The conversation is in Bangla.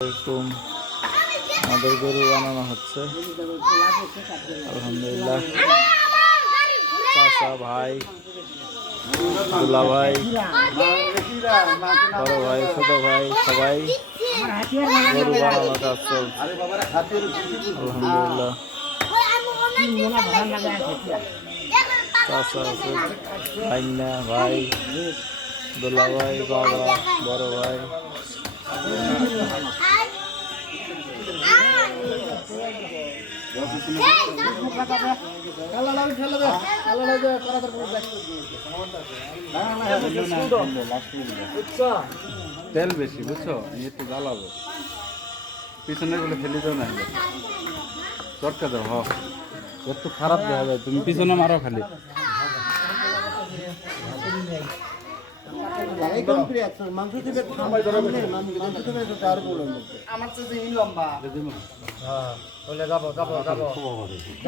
এরকম আমাদের গরু বানানো হচ্ছে। আলহামদুলিল্লাহ, চাচা ভাই, দুলা ভাই, বড় ভাই, ছোট ভাই সবাই গরু বানানোর কাজ চলছে। আলহামদুলিল্লাহ, চাচা আছে, ভাইনা ভাই, দুলা ভাই, বাবা, বড় ভাই। তেল বেশি বুঝছো, একটু জ্বালাবো পিছনের গুলো ফেলে দাও না, চটকা দাও। হ একটু খারাপ দেখা যায়, তুমি পিছনে মারো খালি। আমার